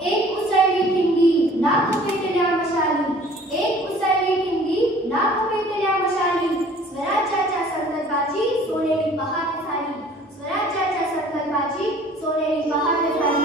एक उसळली ठिंगी लाख पेटल्या मशाली, एक उसळली ठिंगी लाख पेटल्या मशाली, स्वराज्याच्या संकल्पाची सोनेरी पहाट झाली, स्वराज्याच्या संकल्पाची सोनेरी पहाट झाली।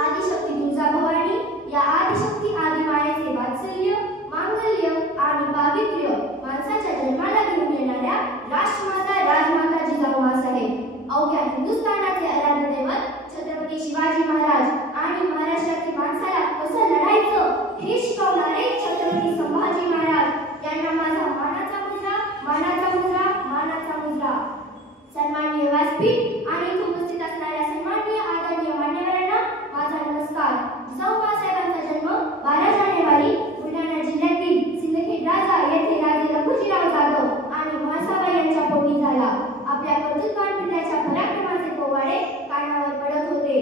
आदिशक्ती तुळजाभवानी या आदिशक्ती आदिमायेचे वात्सल्य, मांगल्य आणि पावित्र्य माणसाच्या जन्माला घेऊन येणाऱ्या राष्ट्रमाता राजमाता जिजाऊ माँसाहेब, अवघ्या हिंदुस्थानाचे आराध्य दैवत छत्रपती शिवाजी महाराज आणि महाराष्ट्रातील माणसाला कसं लढायचं हे शिकवणारे छत्रपती संभाजी महाराज यांना माझा मानाचा मुजरा, मानाचा मुजरा, मानाचा मुजरा। सन्माननीय व्यासपीठ आणि उपस्थित असणाऱ्या सन्माननीय आदरणीय मान्यवरांना माझा नमस्कार। जिजाऊ माँसाहेबांचा जन्म 12 जानेवारी बुलढाणा जिल्ह्यातील सिंदखेड राजा येथे राजे लखुजीराव जाधव आणि म्हाळसाबाई यांच्या पोटी झाला। आपल्या कर्तृत्वान पित्याच्या पराक्रमाचे पोवाडे कानावर पडत होते।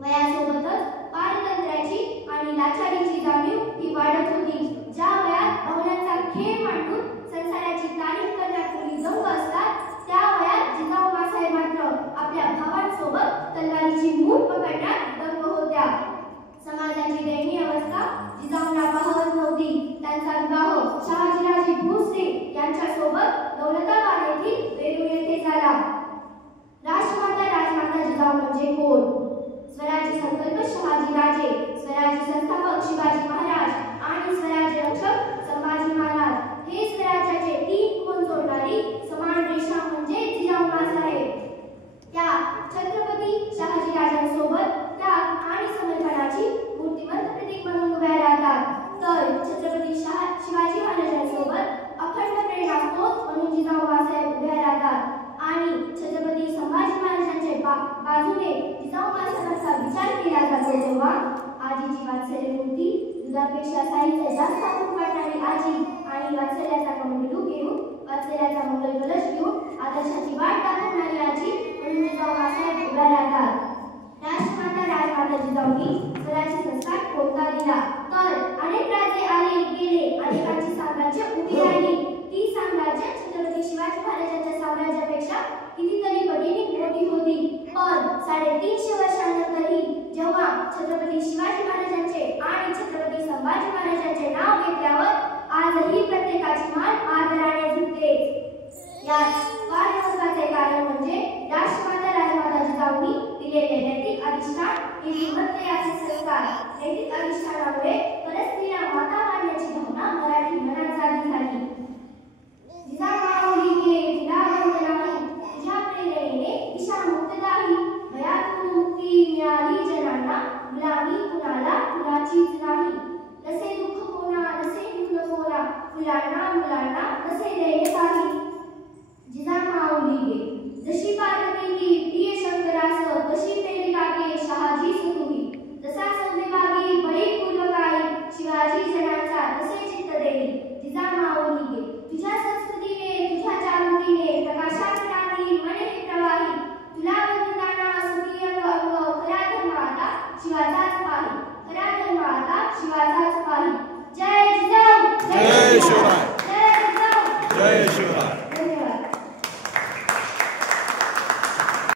वयासोबतच पारतंत्र्याची आणि लाचारीची जाणीव ही वाढत होती। ज्या वयात भावनांचा खेळ मांडून संसाराची तालीम करण्यात मुली दंग असतात, त्या वयात जिजाऊ माँसाहेब मात्र आपल्या भावांसोबत तलवारीची मूठ पकडण्यात दंग होत्या। समाजाची दयनीय अवस्था जिजाऊंना पाहत नव्हती। त्यांचा विवाह शहाजीराजे भोसले यांच्यासोबत दौलताबाद येथील वेरूळ येथे झाला। राष्ट्रमाता राजमाता जिजाऊ म्हणजे कोण? स्वराज्य संकल्प शहाजीराजे, स्वराज्य संस्थापक शिवाजी महाराज आणि स्वराज्य रक्षक संभाजी महाराज हे स्वराज्याचे 3 कोन जोडणारी समान रेषा म्हणजे जिजाऊ माँसाहेब। त्या छत्रपती शहाजीराजांसोबत त्याग आणि समर्पणाची मूर्तिमंत प्रतीक म्हणून उभ्या राहतात, तर छत्रपती शिवाजी महाराजांसोबत अखंड प्रेरणास्त्रोत म्हणून जिजाऊ माँसाहेब उभ्या राहतात। आणि छत्रपती संभाजी महाराजांच्या बाजूने जिजाऊ माँसाहेबांचा विचार केला जातो तेव्हा आजीची वात्सल्य मूर्ती, दुधापेक्षा साईचा जास्त आपुल वाटणारी आजी आणि वात्सल्याचा कमंडलू घेऊन, वात्सल्याचा मंगल कलश घेऊन आदर्शाची वाट दाखवणारी आजी म्हणून जिजाऊ माँसाहेब उभ्या राहतात। राष्ट्रमाता राजमाता जिजाऊंनी स्वराज्य संस्कार कोणता दिला? तर अनेक राजे आले गेले, अनेकांची साम्राज्य उभी राहिली। ती साम्राज्य छत्रपती शिवाजी महाराजांच्या साम्राज्यापेक्षा कितीतरी पटीने मोठी होती, पण 350 वर्षांनंतरही जेव्हा छत्रपती शिवाजी महाराजांचे आणि छत्रपती संभाजी महाराजांचे नाव घेतल्यावर आजही प्रत्येकाची मान आदराने झुकते। यात फार महत्त्वाचे कारण म्हणजे राष्ट्रमाता राजमाता जिजाऊंनी दिलेले नैतिक अधिष्ठान, हिमवंतयाचे संस्कार। नैतिक अधिष्ठानामुळे परस्त्रीला माता मानण्याची भावना मराठी मनात जागी झाली। जिजामाऊली गे तिला वंदनाही, तुझ्या प्रेरणेने दिशा मुक्तदाही, भयातून मुक्ती मिळाली जनांना, गुलामी कुणाला कुणाचीच नाही। नसे दुःख कोणा, नसे दुःख कोणा, मुलांना मुलांना नसे दैन्य काही। जिजामाऊली